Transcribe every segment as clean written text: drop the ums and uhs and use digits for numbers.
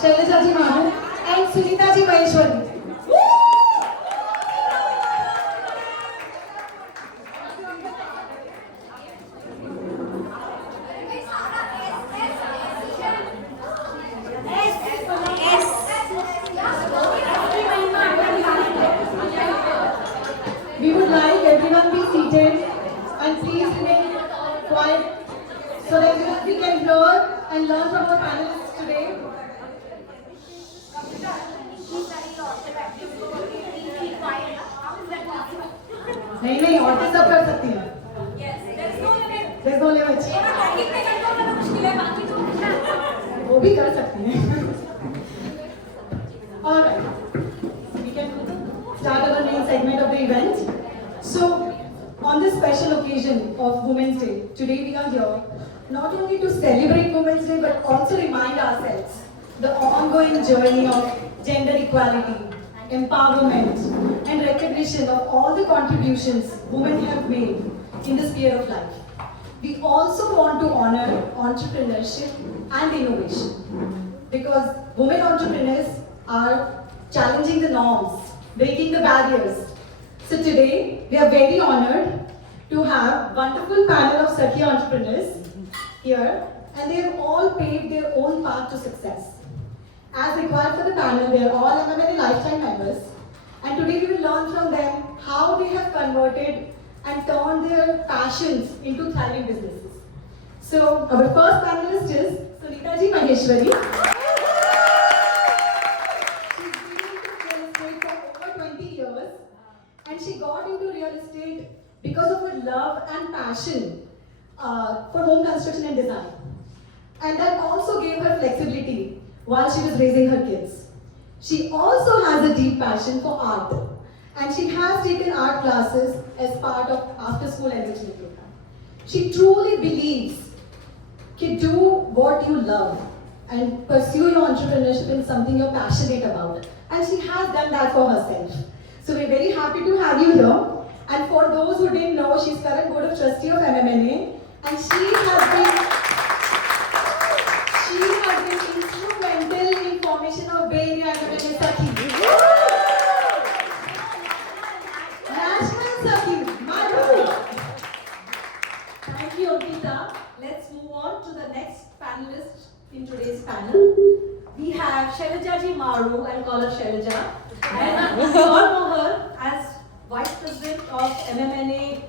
Selja ji Maru and Sunita ji Maheshwari. We would like everyone be seated and please remain quiet so that we can hear and learn from our panelists today. नहीं औरतें सब कर सकती हैं. There's no limit. वो भी कर सकती हैं. All right. We can start our main segment of the event. So, on this special occasion of Women's Day, today we are here not only to celebrate Women's Day but also remind ourselves the ongoing journey of gender equality, empowerment, and recognition of all the contributions women have made in the sphere of life. We also want to honor entrepreneurship and innovation because women entrepreneurs are challenging the norms, breaking the barriers. So today, we are very honored to have wonderful panel of Sakhi entrepreneurs here, and they have all paved their own path to success. As required for the panel, they are all MMNA lifetime members, and today we will learn from them how they have converted and turned their passions into thriving businesses. So, our first panelist is Sunita ji Maheshwari. She's been into real estate for over 20 years, and she got into real estate because of her love and passion for home construction and design. And that also gave her flexibility while she was raising her kids. She also has a deep passion for art, and she has taken art classes as part of after-school enrichment program. She truly believes that do what you love and pursue your entrepreneurship in something you're passionate about. And she has done that for herself. So we're very happy to have you here. And for those who didn't know, she's current board of trustee of MMNA, and she has been instrumental in formation of Bay Area MMNA Sakhi. National Sakhi, Maru. Thank you, Ankita. Let's move on to the next panelist in today's panel. We have Shailaja ji Maru, I'll call her Shailaja. And we all know her as Vice President of MMNA's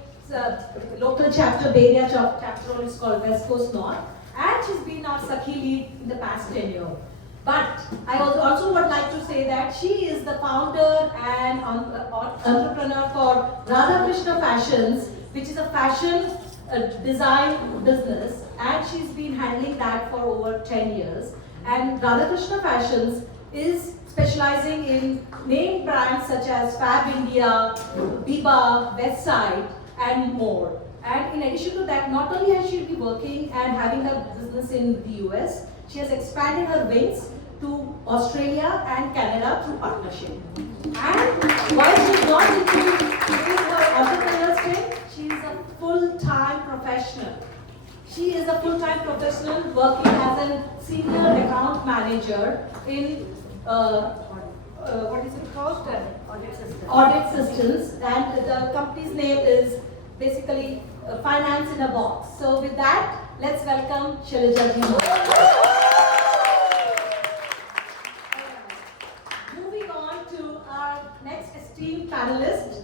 local chapter, Bay Area chapter is called West Coast North. And she's been our Sakhi lead in the past 10 years. But I also would like to say that she is the founder and entrepreneur for Radha Krishna Fashions, which is a fashion design business, and she's been handling that for over 10 years. And Radha Krishna Fashions is specializing in name brands such as Fab India, Biba, Westside, and more. And in addition to that, not only has she been working and having her business in the US, she has expanded her wings to Australia and Canada through partnership. And while she's not into her entrepreneurial strength, she is a full-time professional. She is a full-time professional working as a senior account manager in what is it called? Audit Systems. Audit Systems, and the company's name is basically Finance in a Box. So with that, let's welcome Shailaja ji. Moving on to our next esteemed panelist,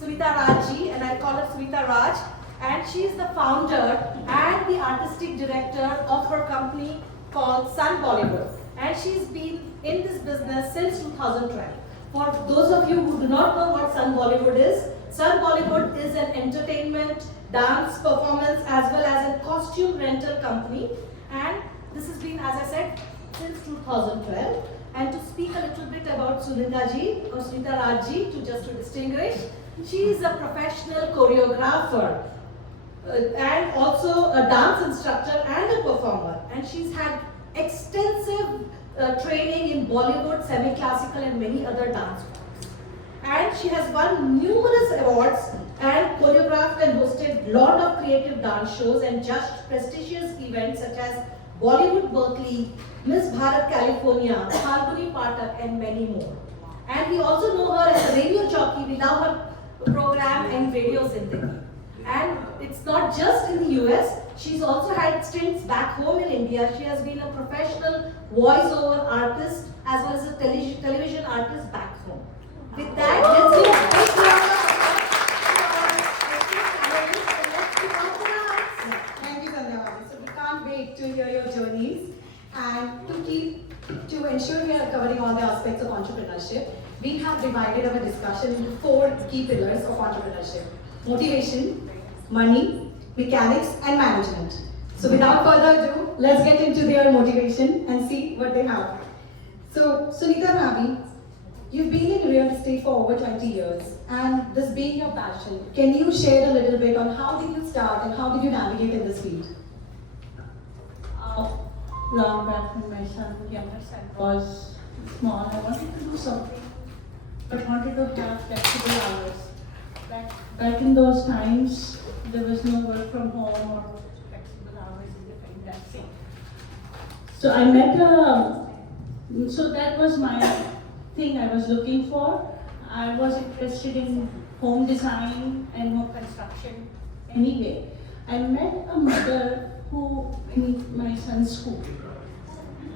Sunita Rajji, and I call her Sunita Raj, and she is the founder and the artistic director of her company called Sun Bollywood, and she's been in this business since 2012. For those of you who do not know what Sun Bollywood is an entertainment, dance, performance, as well as a costume rental company, and this has been, as I said, since 2012. And to speak a little bit about Sunita ji, or Sunita Rajji, to distinguish, she is a professional choreographer and also a dance instructor and a performer, and she's had extensive training in Bollywood, semi-classical, and many other dance forms. And she has won numerous awards and choreographed and hosted hosted lot of creative dance shows and judged prestigious events such as Bollywood Berkeley, Miss Bharat California, Falguni Pathak, and many more. And we also know her as a radio jockey. We love her program and Radio Zindagi. And it's not just in the US, she's also had stints back home in India. She has been a professional voice-over artist as well as a television artist back home. With that, let's give a big round of applause to our panelists. Thank you, Sandhya. So we can't wait to hear your journeys and to ensure we are covering all the aspects of entrepreneurship. We have divided our discussion into 4 key pillars of entrepreneurship: motivation, money, mechanics, and management. So without further ado, let's get into their motivation and see what they have. So Sunita Ravi, you've been in real estate for over 20 years, and this being your passion, can you share a little bit on how did you start and how did you navigate in this field? Long back when my younger son was small, I wanted to do something, but wanted to have flexible hours. Back in those times, there was no work from home or flexible hours in the industry. So I met so that was my thing I was looking for. I was interested in home design and home construction anyway. I met a mother who, in my son's school,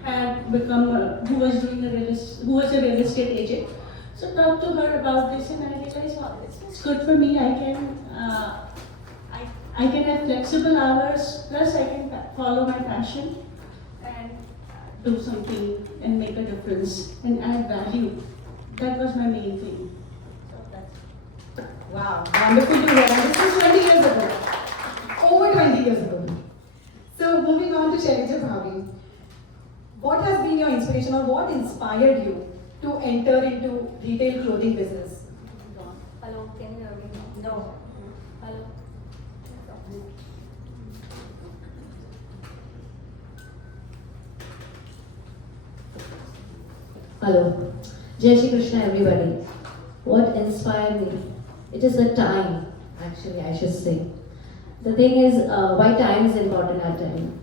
had become who was a real estate agent. So talked to her about this, and I realized, wow, this is good for me. I can have flexible hours, plus I can follow my passion and do something and make a difference and add value. That was my main thing. So that's. Wow, wonderful to hear. And this was 20 years ago. Over 20 years ago. So moving on to Shailaja Bhavi. What has been your inspiration or what inspired you to enter into retail clothing business? Hello, can you hear me? No. Hello. Hello. Jai Shri Krishna, everybody. What inspired me? It is the time, actually, I should say. The thing is, why time is important at time.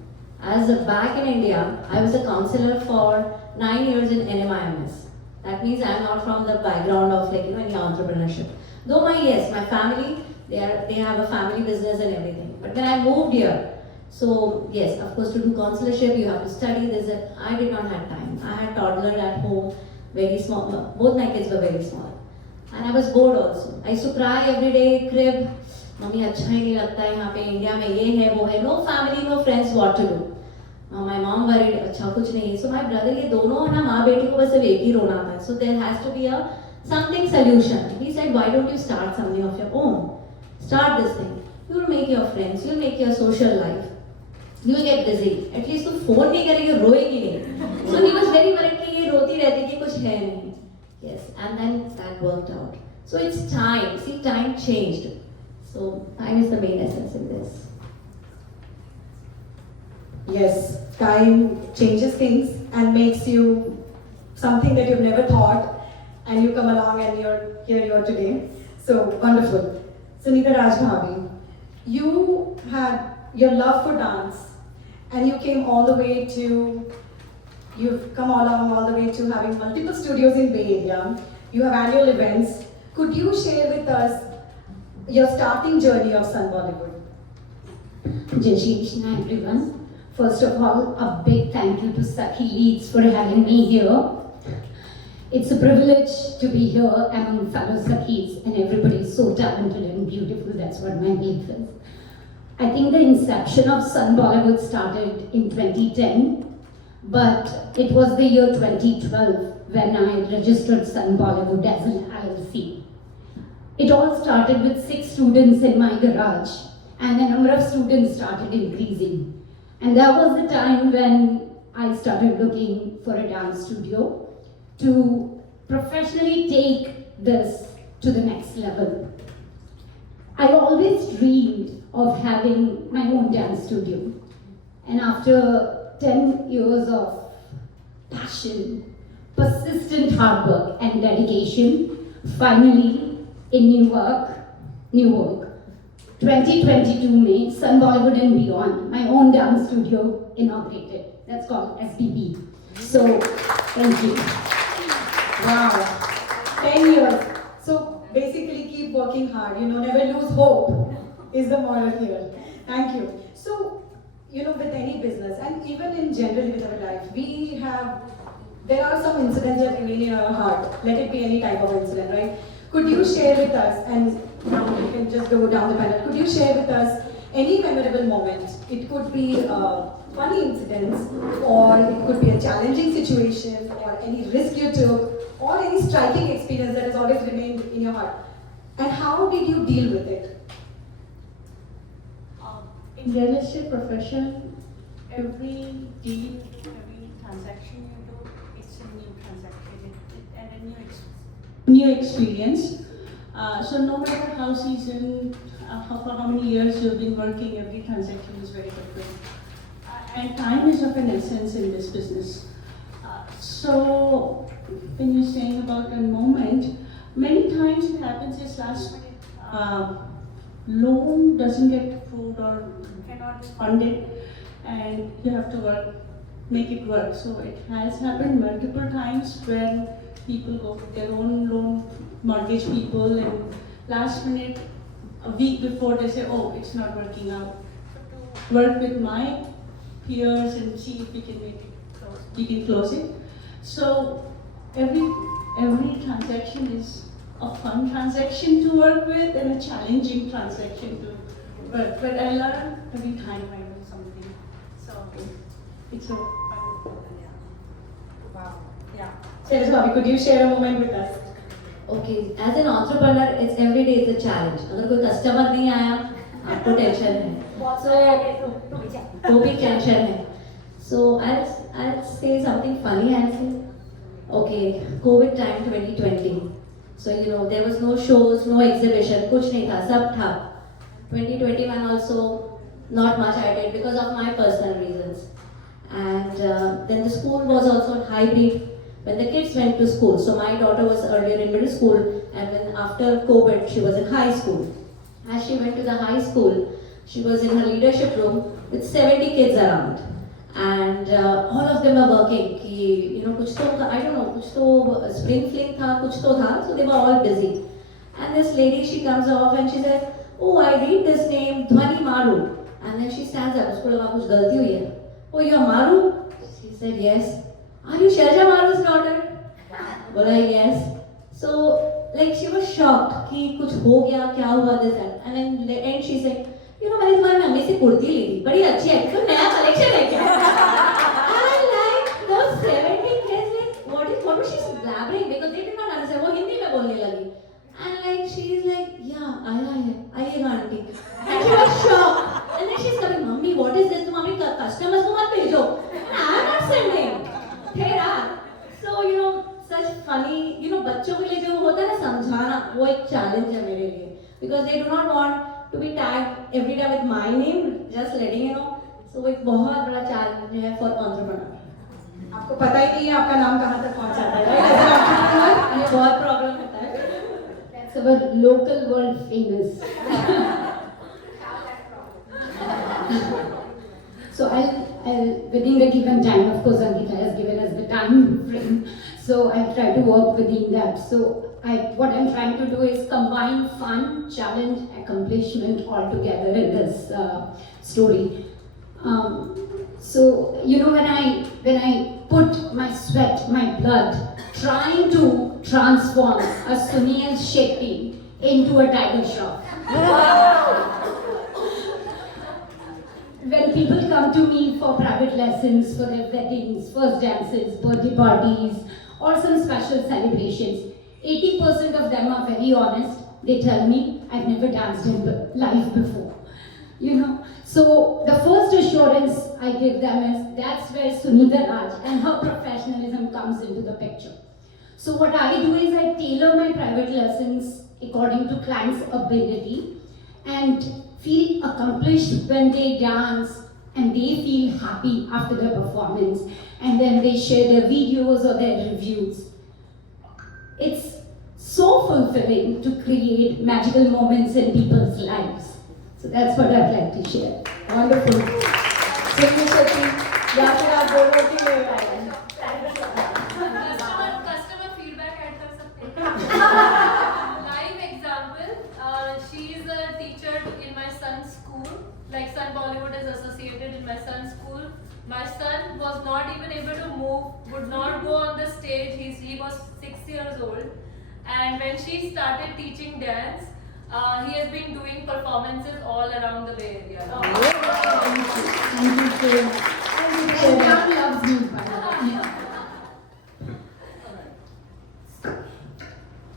As back in India, I was a counselor for 9 years in NMIMS. That means I'm not from the background of any entrepreneurship. Though my family, they have a family business and everything. But when I moved here, so yes, of course, to do counselorship, you have to study this. That I did not have time. I had toddler at home, very small. Both my kids were very small, and I was bored also. I used to cry every day, crib. Mummy, अच्छा ही नहीं लगता है यहाँ पे India में ये है वो है. No family, no friends, what to do? My mom worried, अच्छा कुछ नहीं है. So my brother, ये दोनों है ना माँ बेटी को बस एक ही रोना था. So there has to be a something solution. He said, why don't you start something of your own? Start this thing. You'll make your friends. You'll make your social life. You'll get busy. At least तू phone नहीं करेगी, रोएगी नहीं. So he was very worried कि ये रोती रहती कि कुछ है नहीं. Yes, and then that worked out. So it's time. See, time changed. So time is the main essence in this. Yes, time changes things and makes you something that you've never thought, and you come along and here you are today. So wonderful. Sunita Rajbhavi, you had your love for dance, and you came all the way to, you've come along all the way to having multiple studios in Bay Area. You have annual events. Could you share with us your starting journey of Sun Bollywood? Jai Shri Krishna, everyone. First of all, a big thank you to Sakhi Leads for having me here. It's a privilege to be here among fellow Sakhis, and everybody is so talented and beautiful. That's what my belief is. I think the inception of Sun Bollywood started in 2010, but it was the year 2012 when I registered Sun Bollywood as an LLC. It all started with 6 students in my garage, and the number of students started increasing. And that was the time when I started looking for a dance studio to professionally take this to the next level. I always dreamed of having my own dance studio. And after 10 years of passion, persistent hard work and dedication, finally in Newark, 2022 में Sun Bollywood and Beyond, my own dance studio inaugurated. That's called SBB. So, thank you. Wow, 10 years. So basically keep working hard, never lose hope is the moral here. Thank you. So, with any business and even in general with our life, there are some incidents that remain in our heart. Let it be any type of incident, right? Could you share with us, and now you can just go down the panel, could you share with us any memorable moment? It could be funny incidents, or it could be a challenging situation, or any risk you took, or any striking experience that has always remained in your heart. And how did you deal with it? In real estate profession, every deal, every transaction you do, it's a new transaction and a new experience. So no matter how seasoned, for how many years you've been working, every transaction is very different. And time is of an essence in this business. So when you're saying about a moment, many times it happens is last minute loan doesn't get approved or cannot be funded, and you have to make it work. So it has happened multiple times when people go with their own loan, mortgage people, and last minute, a week before, they say, oh, it's not working out. So to work with my peers and see if we can make it close, we can close it. So every transaction is a fun transaction to work with and a challenging transaction to work. But I learn every time I do something. So it's a fun. Wow. Yeah. Shailaja Bhabhi, could you share a moment with us? Okay, as an entrepreneur, it's every day is a challenge. अगर कोई customer नहीं आया, आपको tension है. तो भी tension है. So I'll say something funny. I'll say, okay, COVID time 2020. So there was no shows, no exhibition, कुछ नहीं था, सब था. 2021 also not much I did because of my personal reasons. And then the school was also hybrid. When the kids went to school, so my daughter was earlier in middle school, and when after COVID she was in high school. As she went to the high school, she was in her leadership room with 70 kids around, and all of them were working. कि कुछ तो I don't know, कुछ तो spring fling था, कुछ तो था, so they were all busy. And this lady, she comes off and she says, oh, I read this name Dhwani Maru, and then she stands up. उसको लगा कुछ गलती हुई है. Oh, you're Maru? She said yes. Are you Shailaja Maru's daughter? बोला yes. So she was shocked कि कुछ हो गया, क्या हुआ, this that. And then in the end she said, मैंने तुम्हारी मम्मी से कुर्ती ली थी, बड़ी अच्छी है, तो नया कलेक्शन है क्या? And those 70 kids, what was she blabbering, because they did not understand. वो हिंदी में बोलने लगी. And she's like, yeah, आया है, आइएगा aunty. And she was shocked. And then she's coming, mummy, what is this? तुम अपने customers को मत भेजो. I'm not sending. So such funny, बच्चों के लिए जो होता है ना समझाना, वो एक challenge है मेरे लिए, because they do not want to be tagged every day with my name, just letting you know. So वो एक बहुत बड़ा challenge है for entrepreneur. आपको पता ही नहीं है आपका नाम कहाँ तक पहुँच जाता है, right? ये बहुत problem होता है. That's our local world famous. So I'll within the given time, of course, Ankita has given us the time frame. So I'll try to work within that. So what I'm trying to do is combine fun, challenge, accomplishment all together in this story. So when I put my sweat, my blood, trying to transform a Sunil Shetty into a tiger shroff. When people come to me for private lessons, for their weddings, first dances, birthday parties, or some special celebrations, 80% of them are very honest. They tell me, I've never danced in live before. So the first assurance I give them is that's where Sunita Raj and her professionalism comes into the picture. So what I do is I tailor my private lessons according to client's ability and feel accomplished when they dance and they feel happy after the performance, and then they share their videos or their reviews. It's so fulfilling to create magical moments in people's lives. So that's what I'd like to share. Wonderful. Thank you, Shakti. Yeah, फिर आप बोलो कि मैं आया। Customer feedback add कर सकते हैं. Live example. She is a teacher in my son's school. Like Sun Bollywood is associated in my son's school. My son was not even able to move, would not go on the stage. He was 6 years old, and when she started teaching dance, he has been doing performances all around the Bay Area. Thank you. Everyone loves me, by the way.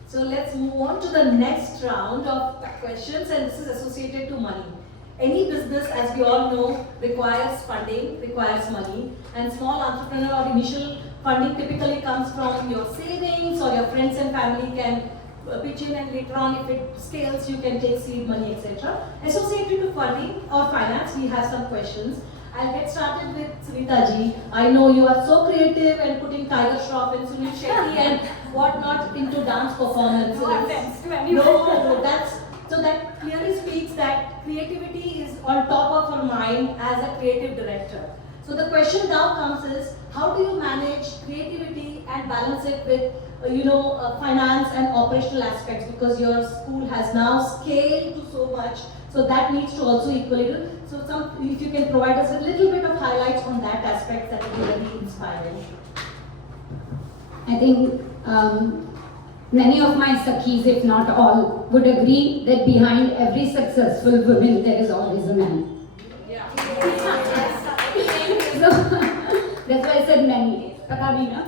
So let's move on to the next round of questions, and this is associated to money. Any business, as we all know, requires funding, requires money, and small entrepreneur or initial funding typically comes from your savings, or your friends and family can pitch in, and later on if it scales you can take seed money, etc. Associated to funding or finance, we have some questions. I'll get started with Sunita ji. I know you are so creative and putting Tiger Shroff and Sunil Shetty and whatnot into dance performances. No offense to anyone. No, that clearly speaks that creativity is on top of her mind as a creative director. So the question now comes is, how do you manage creativity and balance it with finance and operational aspects, because your school has now scaled to so much, so that needs to also equally do. So if you can provide us a little bit of highlights on that aspect, that would be very inspiring. I think many of my Sakhis, if not all, would agree that behind every successful woman there is always a man. So that's why I said many. Pata bhi na?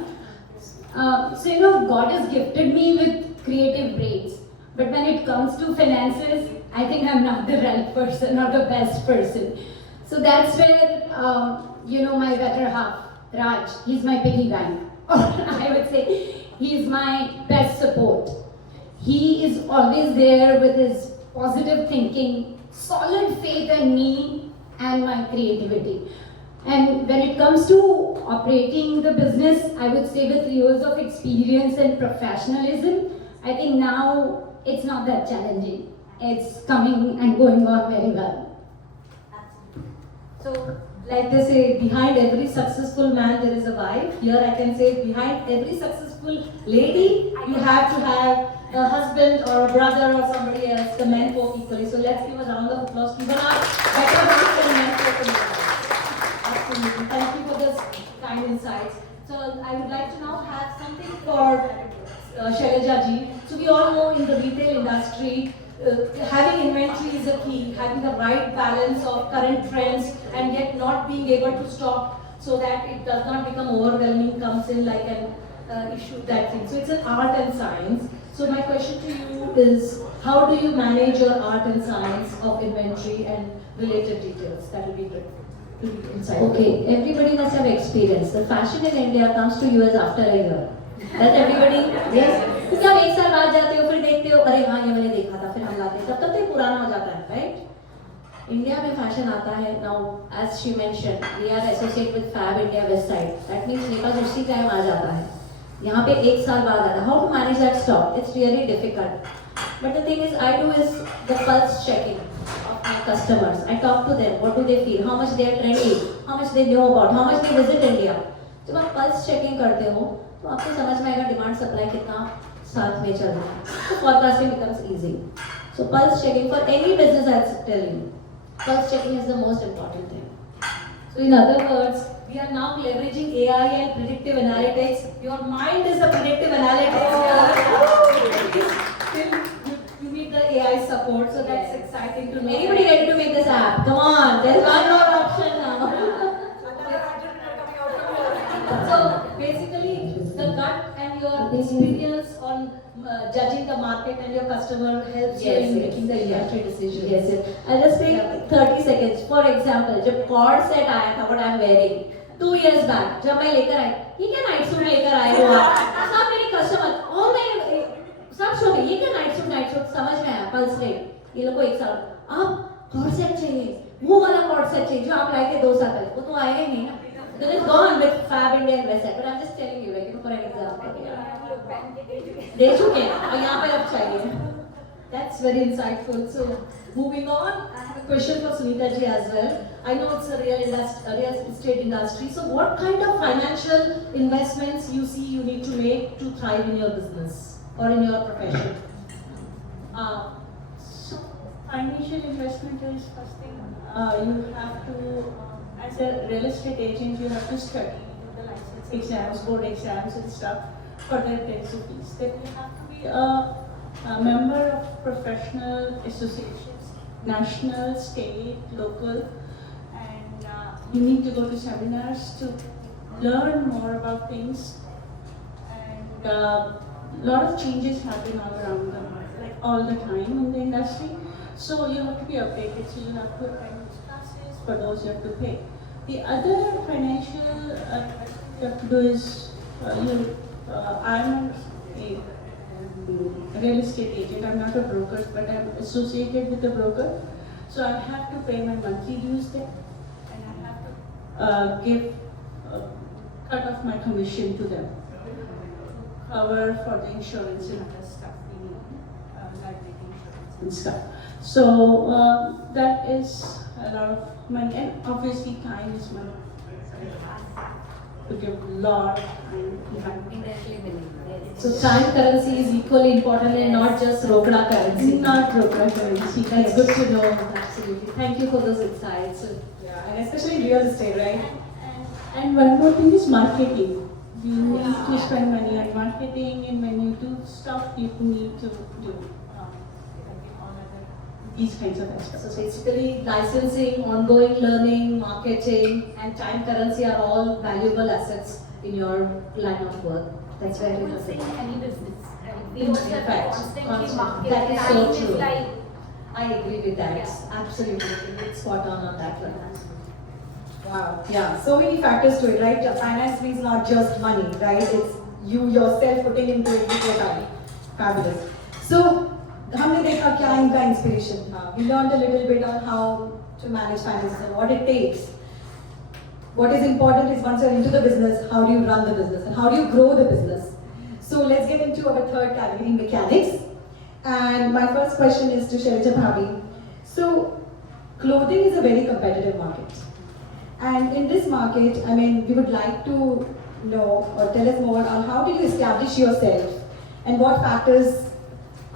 So God has gifted me with creative brains, but when it comes to finances, I think I'm not the right person, not the best person. So that's where my better half, Raj, he's my piggy bank, or I would say he is my best support. He is always there with his positive thinking, solid faith in me and my creativity. And when it comes to operating the business, I would say with years of experience and professionalism, I think now it's not that challenging. It's coming and going on very well. So, like they say, behind every successful man there is a wife. Here I can say, behind every successful lady, you have to have a husband or a brother or somebody else, the men folk equally. So let's give a round of applause to even our better half and men folk in the world. Absolutely. Thank you for this kind insights. So I would like to now have something for Shailaja ji. So we all know in the retail industry, having inventory is a key, having the right balance of current trends and yet not being able to stock so that it does not become overwhelming, comes in like an issue, that thing. So it's an art and science. So my question to you is, how do you manage your art and science of inventory and related details? That will be great. Okay, everybody must have experience. The fashion in India comes to US after a year. Does everybody? Yes. क्योंकि आप एक साल बाद जाते हो, फिर देखते हो, अरे हाँ ये मैंने देखा था, फिर हम लाते हैं, तब तक तो ये पुराना हो जाता है, right? इंडिया में फैशन आता है now, as she mentioned, we are associated with Fab India West Side. That means मेरे पास उसी टाइम आ जाता है. यहाँ पे एक साल बाद आता है. How to manage that stock? It's really difficult. But the thing is, I do is the pulse checking of my customers. I talk to them. What do they feel? How much they are trendy? How much they know about? How much they visit India? जब आप pulse checking करते हो, तो आपको समझ में आएगा demand supply कितना साथ में चल रहा है. So forecasting becomes easy. So pulse checking for any business, I'll tell you, pulse checking is the most important thing. So in other words, we are now leveraging AI and predictive analytics. Your mind is the predictive analytics. You need the AI support, so that's exciting to know. Anybody ready to make this app? Come on, there's one more option now. So basically, the gut and your experience on judging the market and your customer helps you in making the inventory decisions. Yes, yes. I'll just take 30 seconds. For example, जब cord set आया था, what I'm wearing 2 years back, जब मैं लेकर आई, ये क्या night suit लेकर आए हो आप? सब मेरे customer, all my सब शो में, ये क्या night suit समझ में आया, pulse rate, ये लोगों को एक साल, आप cord set चाहिए, वो वाला cord set चाहिए, जो आप लाए थे 2 साल पहले, वो तो आएगा ही नहीं ना. Then it's gone with Fab India and West Side, but I'm just telling you, like, for an example. दे चुके हैं और यहाँ पर अब चाहिए. That's very insightful. So Moving on, I have a question for Sunita ji as well. I know it's a real estate industry. So what kind of financial investments you see you need to make to thrive in your business or in your profession? So financial investment is first thing. You have to, as a real estate agent, you have to study, do the license exams, board exams and stuff for that takes fees. Then you have to be a member of professional associations, national, state, local, and you need to go to seminars to learn more about things. And a lot of changes happen all around them, like all the time in the industry. So you have to be updated. So you have to attend these classes. For those you have to pay. The other financial you have to do is I'm a real estate agent. I'm not a broker, but I'm associated with a broker. So I have to pay my monthly dues there, and I have to give cut off my commission to them. Cover for the insurance and other stuff we need, liability insurance and stuff. So that is a lot of money, and obviously time is money. To give a lot of time. So time currency is equally important and not just Rokda currency. Not broker currency. That's good to know. Absolutely. Thank you for those insights. Yeah, and especially in real estate, right? And one more thing is marketing. You need to spend money on marketing, and when you do stuff, you need to do all other these kinds of aspects. So basically, licensing, ongoing learning, marketing, and time currency are all valuable assets in your line of work. That's very I would say important. in any business, right? We In also have to fact, constantly constantly. market. That is Time so is true. like, I agree with that. Yeah. Absolutely. It's spot on that one. Wow, yeah, so many factors to it, right? Finance means not just money, right? It's you yourself putting into it with your time. Fabulous. So, हमने देखा क्या इनका inspiration था. We learned a little bit on how to manage finances and what it takes. What is important is once you're into the business, how do you run the business and how do you grow the business? So let's get into our third category, mechanics. And my first question is to Shailaja Bhavi. So, clothing is a very competitive market. And in this market, I mean, we would like to know or tell us more on how did you establish yourself and what factors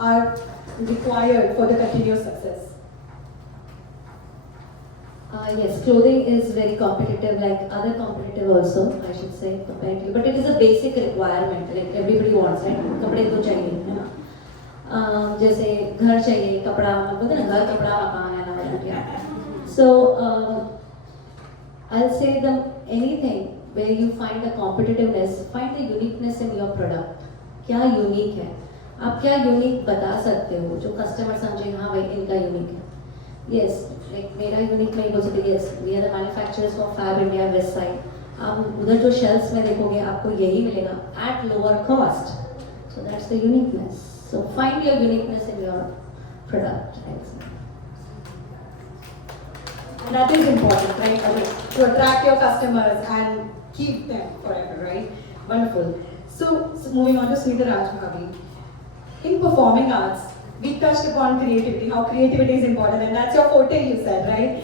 are required for the continuous success. Yes, clothing is very competitive, like other competitive also, I should say, comparatively. But it is a basic requirement, like everybody wants, right? कपड़े तो चाहिए, है ना? जैसे घर चाहिए, कपड़ा, बोलते हैं ना घर कपड़ा मकान है ना वाला. So I'll say them anything where you find the competitiveness, find the uniqueness in your product. क्या unique है? आप क्या unique बता सकते हो जो customer समझे हाँ भाई इनका unique है. Yes, like मेरा unique नहीं बोल सकते. Yes, we are the manufacturers for Fab India West Side. आप उधर जो shelves में देखोगे आपको यही मिलेगा at lower cost. So that's the uniqueness. So find your uniqueness in your product. And that is important, right? I mean, to attract your customers and keep them forever, right? Wonderful. So moving on to Sunita Rajbhavi. In performing arts, we touched upon creativity, how creativity is important, and that's your forte, you said, right?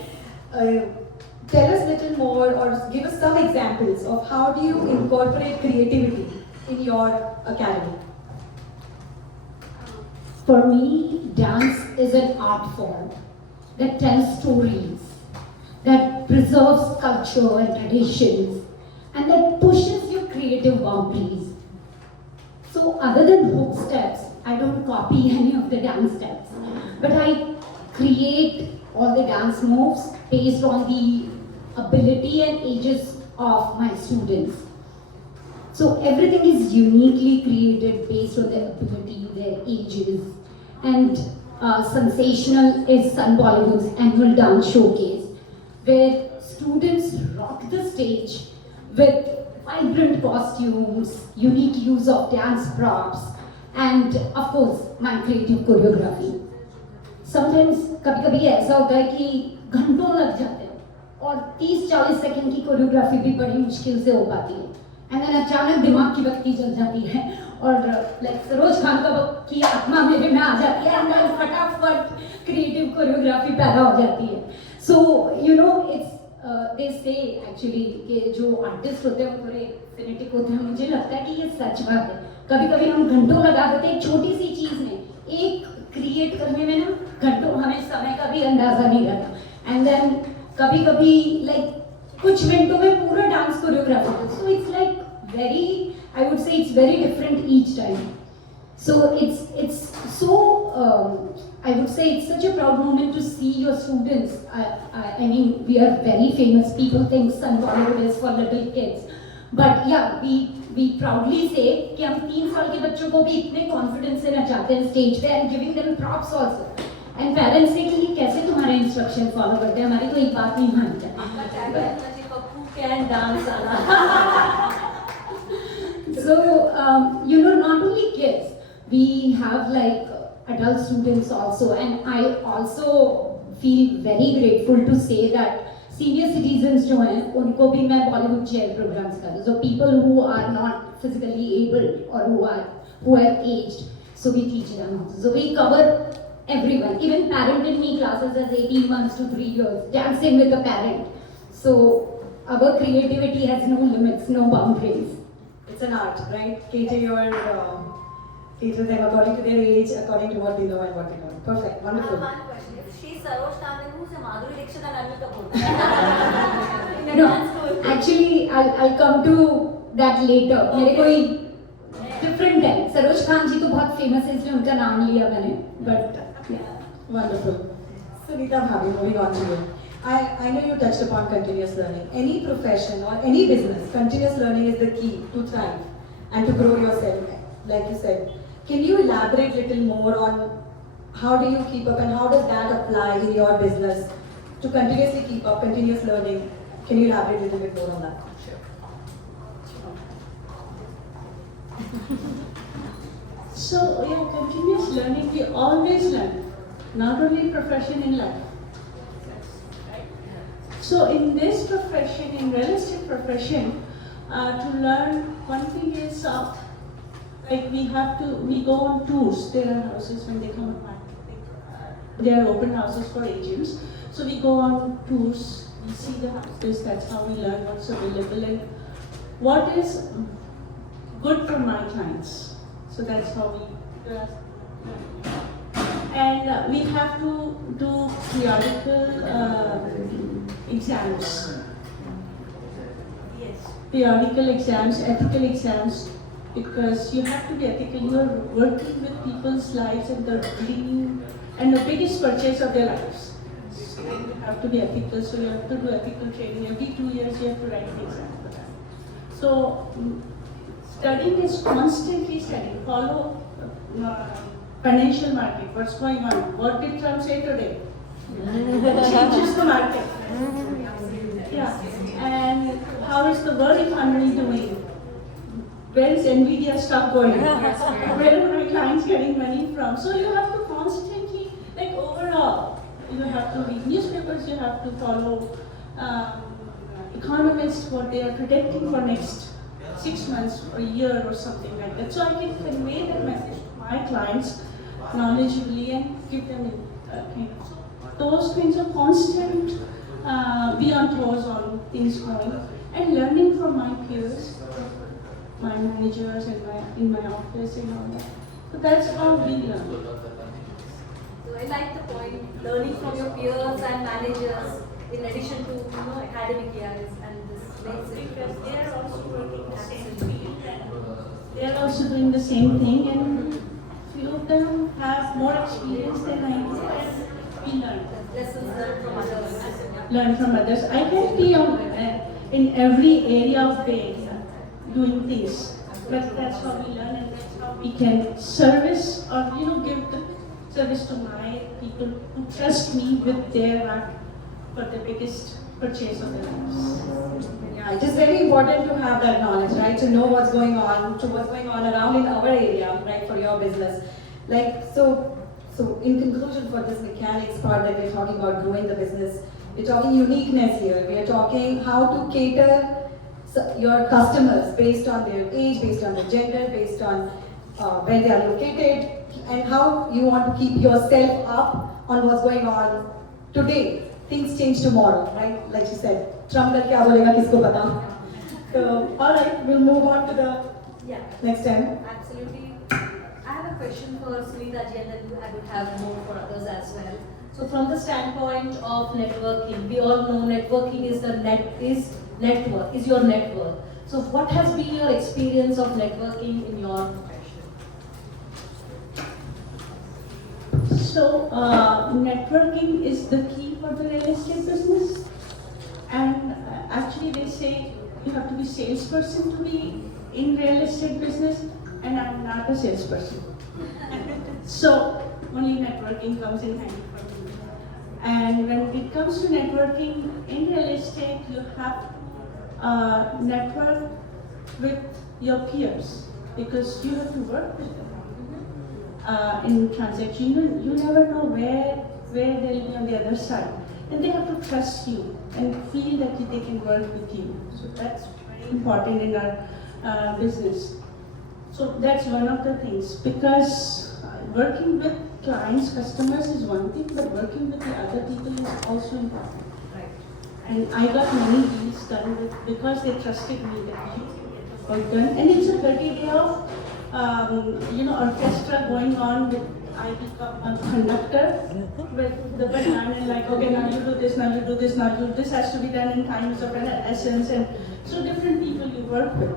Tell us a little more or give us some examples of how do you incorporate creativity in your academy? For me, dance is an art form that tells stories, that preserves culture and traditions, and that pushes your creative boundaries. So other than hook steps, I don't copy any of the dance steps, but I create all the dance moves based on the ability and ages of my students. So everything is uniquely created based on their ability, their ages, and sensational is Sun Bollywood's annual dance showcase, where students rock the stage with vibrant costumes, unique use of dance props, and of course, my creative choreography. Sometimes कभी-कभी ऐसा होता है कि घंटों लग जाते हैं और 30-40 सेकंड की कोरियोग्राफी भी बड़ी मुश्किल से हो पाती है. एंड देन अचानक दिमाग की बत्ती जल जाती है और लाइक सरोज खान की आत्मा मेरे में आ जाती है एंड फटाफट क्रिएटिव कोरियोग्राफी पैदा हो जाती है. So you know it's they से एक्चुअली कि जो आर्टिस्ट होते हैं वो थोड़े सिनेटिक होते हैं. मुझे लगता है कि ये सच बात है. कभी कभी हम घंटों लगा देते हैं एक छोटी सी चीज़ में, एक क्रिएट करने में ना घंटों, हमें समय का भी अंदाजा नहीं रहता. एंड देन कभी कभी लाइक कुछ मिनटों में पूरा dance choreography. So it's like very, I would say it's very different each time. So it's so I would say it's such a proud moment to see your students. I mean we are very famous. People think Sun Bollywood is for little kids, but yeah, we proudly say कि हम 3 साल के बच्चों को भी इतने confidence से नचाते हैं stage पे and giving them props also. And parents say कि कैसे तुम्हारे instruction follow करते हैं, हमारी तो एक बात नहीं मानते. आपका tag है ना जी, पप्पू can dance आना. So, you know, not only kids, we have like adult students also, and I also feel very grateful to say that senior citizens जो हैं उनको भी मैं Bollywood chair programs करती हूँ. So people who are not physically able or who are aged, so we teach them also. So we cover everyone, even parent in me classes as 18 months to 3 years, dancing with a parent. So our creativity has no limits, no boundaries. It's an art, right? Cater them according to their age, according to what they know and what they don't. Perfect, wonderful. One question: if she's Saroj Khan, then who's Madhuri Dixit and Anil Kapoor? In a No, dance school. actually, I'll come to that later. मेरे कोई different है. सरोज खान जी तो बहुत famous है इसलिए उनका नाम लिया मैंने. But yeah. Wonderful. Sunita Bhavi, moving on to you. I know you touched upon continuous learning. Any profession or any business, continuous learning is the key to thrive and to grow yourself, like you said. Can you elaborate a little more on how do you keep up and how does that apply in your business to continuously keep up, continuous learning? Can you elaborate a little bit more on that? So yeah, continuous learning, we always learn, not only profession in life. So in this profession, in real estate profession, to learn, one thing is like we go on tours. There are houses when they come on market. They are open houses for agents. So we go on tours, we see the houses, that's how we learn what's available and what is good for my clients. So that's how we learn. And we have to do periodical exams. Yes. Periodical exams, ethical exams, because you have to be ethical. You are working with people's lives and the dream and the biggest purchase of their lives. So you have to be ethical. So you have to do ethical training. Every 2 years you have to write the exam for that. So studying is constantly studying. Follow financial market. What's going on? What did Trump say today? Changes the market. Yeah. And how is the world economy doing? Where is Nvidia stock going? Where are my clients getting money from? So you have to constantly, like overall, you have to read newspapers, you have to follow economists, what they are predicting for next 6 months or a year or something like that. So I can convey that message to my clients knowledgeably and give them those kinds of constant be on toes on things going and learning from my peers, my managers and in my office and all that. So that's how we learn. So I like the point, learning from your peers and managers in addition to academic years, and this makes it because they are also working absolutely. They are also doing the same thing, and few of them have more experience than I do, and we learn. Lessons learned from others. Learn from others. I can be in every area of day doing things, but that's how we learn, and that's how we can service or give the service to my people who trust me with their heart for the biggest purchase of their lives. Yeah, it is very important to have that knowledge, right? To know what's going on around in our area, right? For your business, like so. In conclusion, for this mechanics part that we're talking about growing the business, we're talking uniqueness here. We are talking how to cater your customers based on their age, based on their gender, based on where they are located, and how you want to keep yourself up on what's going on today. Things change tomorrow, right? Like you said, Trump kal kya bolega kisko pata. So, all right, we'll move on to the Yeah. next time. Absolutely. I have a question for Sunita ji, and then I would have more for others as well. So from the standpoint of networking, we all know networking is network, is your network. So what has been your experience of networking in your profession? So, networking is the key for the real estate business. And actually they say you have to be salesperson to be in real estate business, and I'm not a salesperson. So, only networking comes in handy for me. And when it comes to networking in real estate, you have to network with your peers, because you have to work with them. In transaction, you never know where they'll be on the other side, and they have to trust you and feel that they can work with you. So that's very important in our business. So that's one of the things, because working with clients, customers is one thing, but working with the other people is also important. Right. And I got many deals done because they trusted me that you work done. And it's a 30-day of orchestra going on with I become a conductor with the baton and like, okay, now you do this, now you do this, now you do this has to be done in times of an essence, and so different people you work with.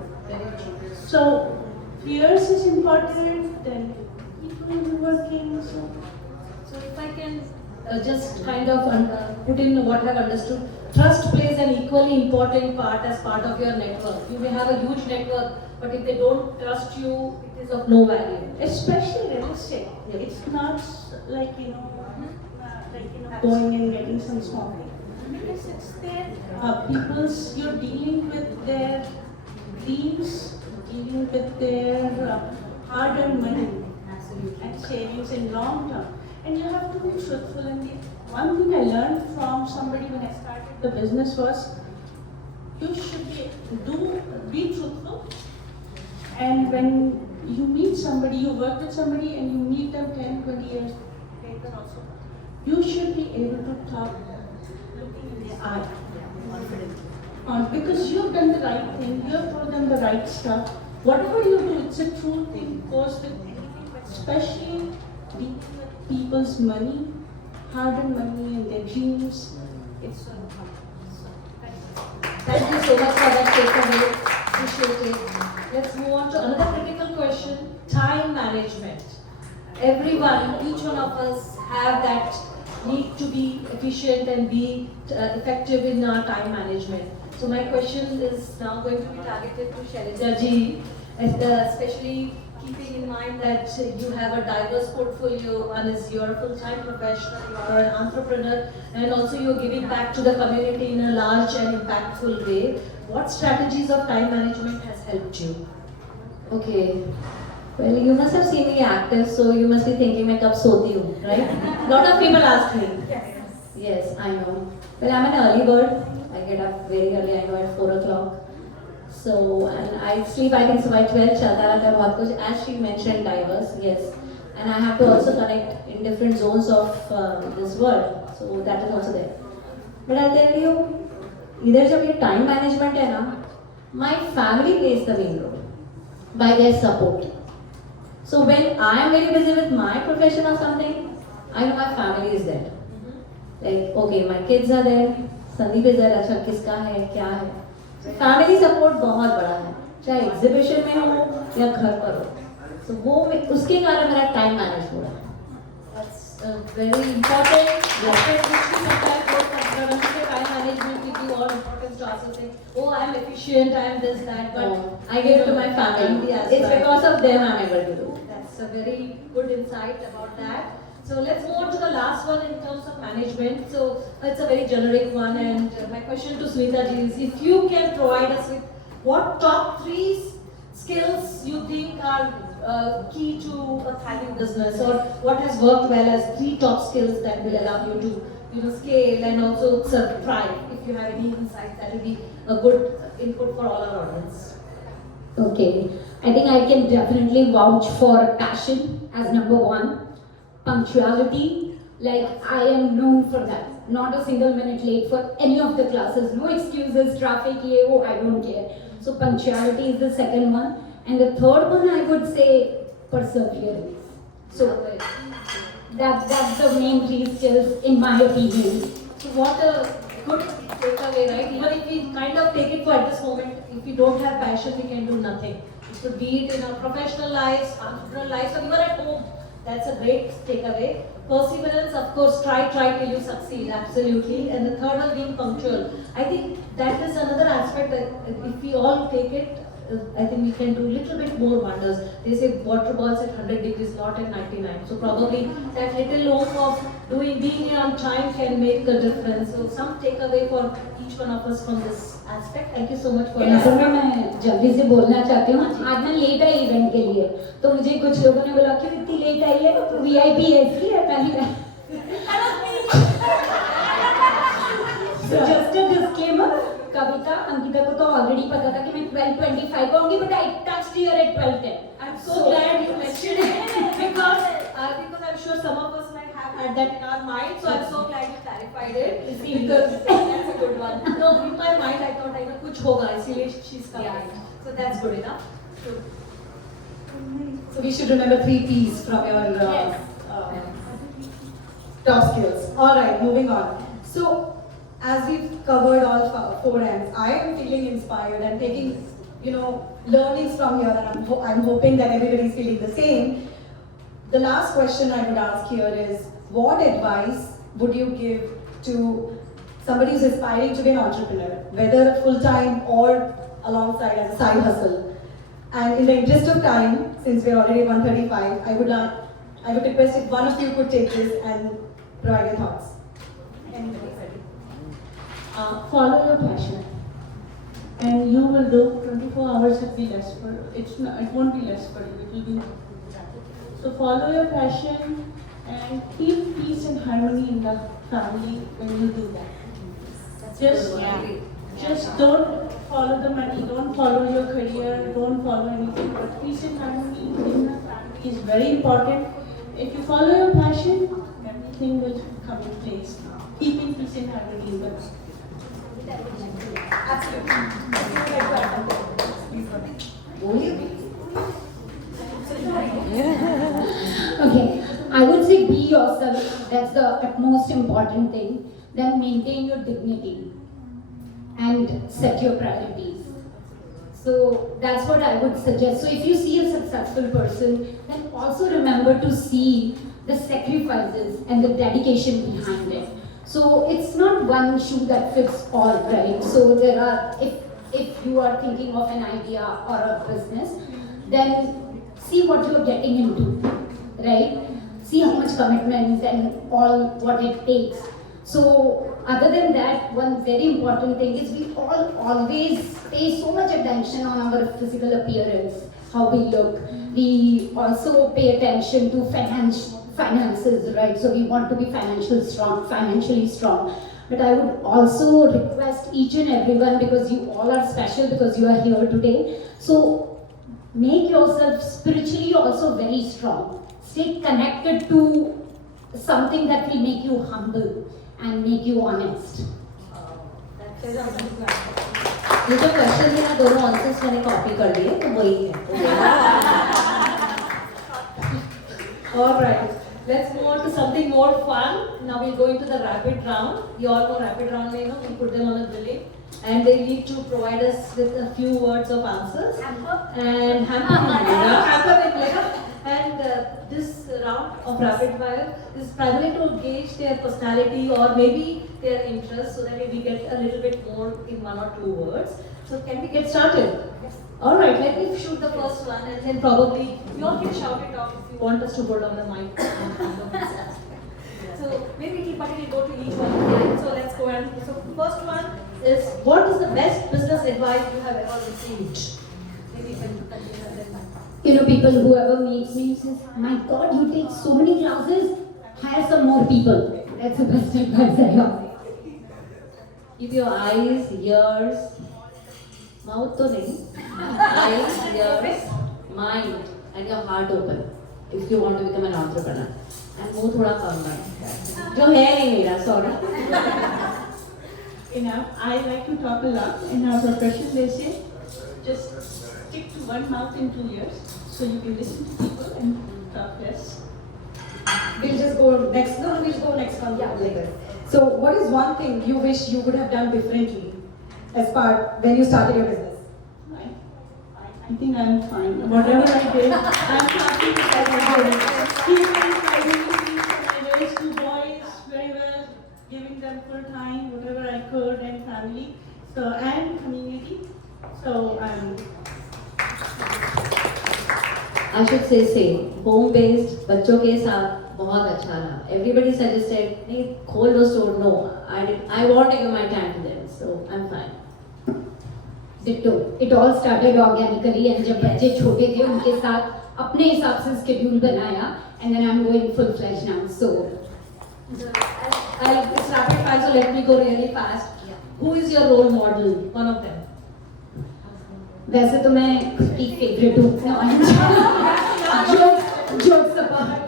So peers is important, then people you're working, So if I can just kind of put in what I've understood, trust plays an equally important part as part of your network. You may have a huge network, but if they don't trust you, it is of no value. especially real estate. It's not like, going and getting some small thing. Because it's their you're dealing with their dreams, dealing with their hard-earned money and savings in long term. And you have to be truthful. And the one thing I learned from somebody when I started the business was, you should be truthful. And when you meet somebody, you work with somebody and you meet them 10, 20 years later also, you should be able to talk looking in their eye. Because you've done the right thing, you have told them the right stuff. Whatever you do, it's a true thing, goes with anything, but especially dealing with people's money, hard-earned money and their dreams. It's so important. Thank you so much for that takeaway. Appreciate it. Let's move on to another critical question, time management. Everyone, each one of us have that need to be efficient and be effective in our time management. So my question is now going to be targeted to Shailaja ji, especially keeping in mind that you have a diverse portfolio. One is you're a full-time professional, you're an entrepreneur, and also you're giving back to the community in a large and impactful way. What strategies of time management has helped you? Okay. Well, you must have seen me active, so you must be thinking मैं कब सोती हूँ, right? Lot of people ask me. Yes, I know. Well, I'm an early bird. I get up very early. I know at 4 o'clock. So, and I sleep, I think, so by 12. चलता रहता है बहुत कुछ. As she mentioned, diverse. Yes. And I have to also connect in different zones of this world. So that is also there. But I'll tell you, इधर जब ये time management है ना, my family plays the main role by their support. So when I am very busy with my profession or something, I know my family is there. Like, okay, my kids are there, Sandeep is there, अच्छा किसका है, क्या है. Family support बहुत बड़ा है, चाहे exhibition में हो या घर पर हो. So वो उसके कारण मेरा time manage हो रहा है. That's very important. Aspect which we sometimes go from when we say time management, we give all importance to ourselves, saying, oh, I am efficient, I am this, that, but I give it to my family. Yes, It's right. because of them I'm able to do. That's a very good insight about that. So let's move on to the last one in terms of management. So it's a very generic one, and my question to Sunita ji is, if you can provide us with what top 3 skills you think are key to a thriving business, or what has worked well as 3 top skills that will allow you to scale and also thrive. If if you have any insights, that will be a good input for all our audience. Okay, I think I can definitely vouch for passion as number one. Punctuality, like I am known for that. Not a single minute late for any of the classes. No excuses, traffic, I don't care. So punctuality is the second one. And the third one I would say perseverance. So that's the main three skills in my opinion. So what a good takeaway, right? Even if we kind of take it for at this moment, if we don't have passion, we can do nothing. So be it in our professional lives, entrepreneurial lives, or even at home, that's a great takeaway. Perseverance, of course, try till you succeed, absolutely. And the third one being punctual. I think that is another aspect that if we all take it, I think we can do a little bit more wonders. They say water boils at 100 degrees, not at 99. So probably that little hope of being here on time can make a difference. So some takeaway for each one of us from this aspect. Thank you so much for असल में मैं जल्दी से बोलना चाहती हूँ आज मैं लेट आई इवेंट के लिए तो मुझे कुछ लोगों ने बोला कि इतनी लेट आई है वीआईपी ऐसी है पहले जस्ट अ डिस्क्लेमर कविता अंकिता को तो ऑलरेडी पता था कि मैं 12:25 आऊंगी but I touched here eight 12:10 I'm so glad you mentioned it because I'm sure some of us might have had that in our mind. So I'm so glad you clarified it because that's a good one. No, in my mind I thought I know कुछ होगा इसीलिए she's coming. So that's good enough. So we should remember 3 P's from your top skills. All right, moving on. So as we've covered all 4 M's, I am feeling inspired and taking, learnings from here, and I'm hoping that everybody's feeling the same. The last question I would ask here is, what advice would you give to somebody who's aspiring to be an entrepreneur, whether full-time or alongside as a side hustle? And in the interest of time, since we're already 1:35, I would request if one of you could take this and provide your thoughts. Anybody? Follow your passion, and you will do 24 hours will be less for it won't be less for you, it will be. So follow your passion and keep peace and harmony in the family when you do that. Just don't follow the money, don't follow your career, don't follow anything, but peace and harmony in the family is very important. If you follow your passion, everything will come in place. Keeping peace and harmony in the family. Okay, I would say be yourself. That's the utmost important thing. Then maintain your dignity and set your priorities. So that's what I would suggest. So if you see a successful person, then also remember to see the sacrifices and the dedication behind it. So it's not one shoe that fits all, right? So there are, if you are thinking of an idea or a business, then see what you're getting into, right? See how much commitment and all what it takes. So other than that, one very important thing is we all always pay so much attention on our physical appearance, how we look. We also pay attention to finances, right? So we want to be financially strong. But I would also request each and everyone, because you all are special, because you are here today. So make yourself spiritually also very strong. Stay connected to something that will make you humble and make you honest. ये जो question है ना दोनों answers मैंने copy कर लिए तो वही है. All right. Let's move on to something more fun. Now we'll go into the rapid round. You all know rapid round, we put them on a grilling, and they need to provide us with a few words of answers. And hamper. And this round of rapid fire is primarily to gauge their personality or maybe their interest, so that we get a little bit more in 1 or 2 words. So can we get started? Yes. All right. Let me shoot the first one, and then probably you all can shout it out if you want us to hold on the mic. So maybe we'll go to each one. Yeah. So let's go and so first one is, what is the best business advice you have ever received? Maybe you can continue that. People who ever meets me says, my God, you take so many classes, hire some more people. That's the best advice I have. Keep your eyes, ears, mouth to nahi, eyes, ears, mind and your heart open if you want to become an entrepreneur. And मुंह थोड़ा कम है, जो है नहीं मेरा, sorry. Enough. I like to talk a lot. In our profession, they say just stick to one mouth and 2 ears, so you can listen to people and talk less. We'll just go next. No, we'll go next one. Yeah, later. So, what is one thing you wish you would have done differently as part when you started your business? I think I'm fine. Whatever I did, I'm happy with what I did. Keeping my community, I raised 2 boys very well, giving them full time, whatever I could, and family. So, and community. So, I should say same. Home based बच्चों के साथ बहुत अच्छा रहा. Everybody suggested नहीं खोल लो store. No, I want to give my time to them, so I'm fine. Ditto. It all started organically and जब बच्चे छोटे थे उनके साथ अपने हिसाब से schedule बनाया and then I'm going full fledged now. So It's rapid fire, so let me go really fast. Who is your role model? One of them. वैसे तो मैं खुद की favorite हूँ. Jokes apart.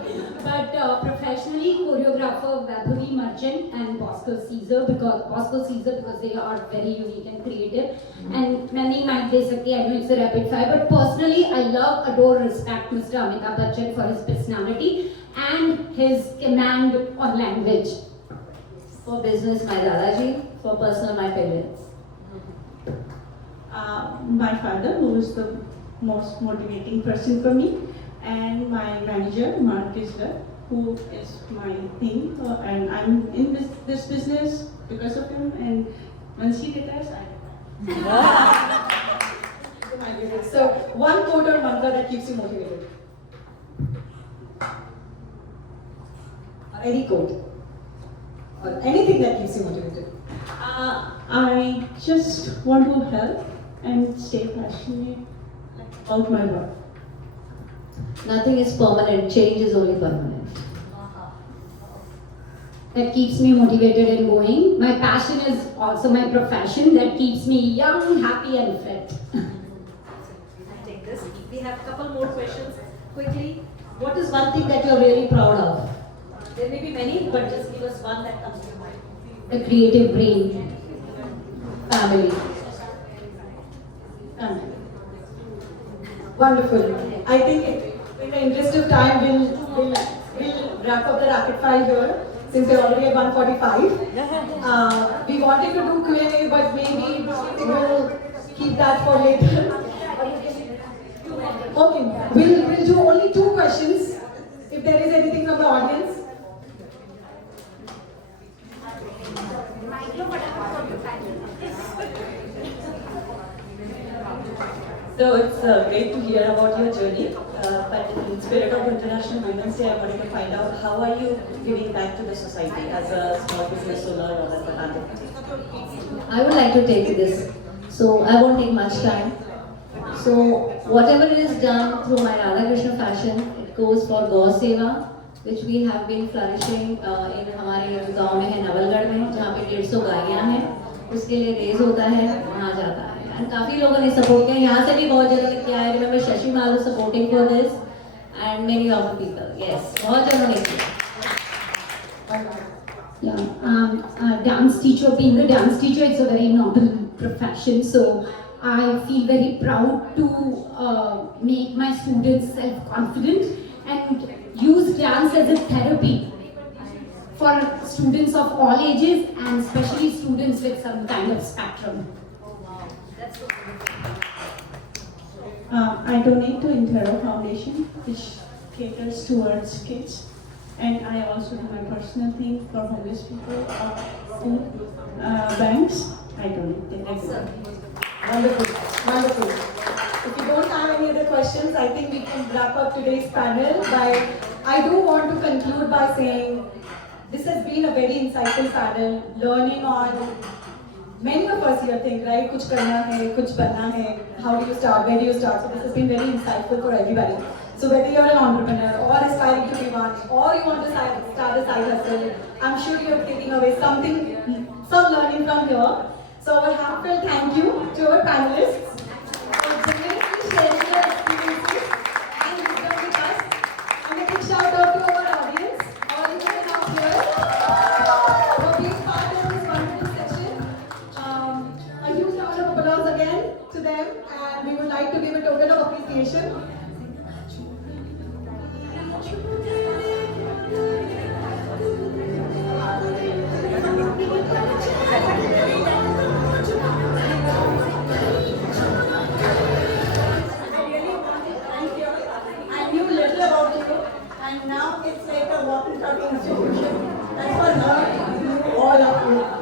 But professionally, choreographer Vaibhavi Merchant and Bosco Caesar because they are very unique and creative. And many might they say, I know it's a rapid fire, but personally, I love, adore, respect Mr. Amitabh Bachchan for his personality and his command on language. For business, my Dadaji. For personal, my parents. my father, who is the most motivating person for me, and my manager, Mark Isler, who is my thing, and I'm in this business because of him, and once he retires, I retire. So, one quote or mantra that keeps you motivated. Or any quote. Or anything that keeps you motivated. I just want to help and stay passionate about my work. Nothing is permanent, change is only permanent. That keeps me motivated and going. My passion is also my profession that keeps me young, happy and fit. I'll take this. We have a couple more questions. Quickly, What is one thing that you're really proud of? There may be many, but just give us one that comes to mind. The creative brain. Family. Wonderful. I think in the interest of time, we'll wrap up the rapid fire here since we're already at 1:45. We wanted to do Q&A, but maybe we'll keep that for later. Okay, we'll do only 2 questions. If there is anything from the audience. So it's great to hear about your journey, but in spirit of International Women's Day, I wanted to find out how are you giving back to the society as a small business owner or as a mother? I would like to take this, so I won't take much time. So whatever is done through my Radha Krishna Fashion, it goes for Gau Seva, which we have been flourishing in हमारे गांव में है नवलगढ़ में, जहाँ पे 150 गायियाँ हैं, उसके लिए रेज होता है, वहाँ जाता है. And काफी लोगों ने सपोर्ट किया, यहाँ से भी बहुत जनों ने किया है. Remember Shashi Malu supporting for this, and many of the people. Yes, बहुत जनों ने किया. Yeah, dance teacher, being a dance teacher, it's a very noble profession. So I feel very proud to make my students self-confident and use dance as a therapy for students of all ages and especially students with some kind of spectrum. I donate to Intero Foundation, which caters towards kids, and I also do my personal thing for homeless people, food banks. I donate them everywhere. Wonderful, wonderful. If you don't have any other questions, I think we can wrap up today's panel by, I do want to conclude by saying, this has been a very insightful panel, learning on, many of us here think, right, kuch karna hai, kuch banna hai, how do you start, where do you start, so this has been very insightful for everybody. So whether you're an entrepreneur or aspiring to be one, or you want to start a side hustle, I'm sure you're taking away something some learning from here. So a heartfelt thank you to our panelists for generously sharing their experiences and wisdom with us. And a big shout out to our audience, all of you out here, for being part of this wonderful session. A huge round of applause again to them, and we would like to give a token of appreciation. I knew little about you, and now it's like a walking talking institution. That's what I knew all of you.